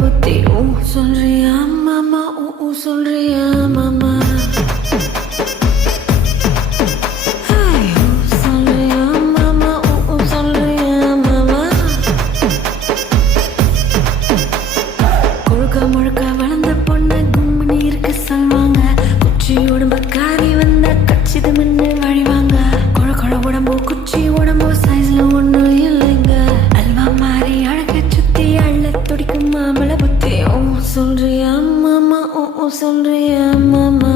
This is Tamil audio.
புத்தி ஊ சொல்றியா மாமா ஊ சொல்றியா மாமா சொல்றியா மாமா ஊ சொல்றியா மாமா கொழுக்க முழுக்க வளர்ந்த பொண்ணு கும்மனி இருக்க சொல்வாங்க குச்சி உடம்பு காரி வந்தா கச்சிது மின்னு வழிவாங்க கொழ கொழ உடம்போ குச்சி உடம்போ சைஸ்ல ஒண்ணு இல்லைங்க அல்வா மாறி அழக சுத்தி அள்ள துடிக்கும் மாமள புத்தி ஓ சொல்றியா மாமா ஓ சொல்றியா மாமா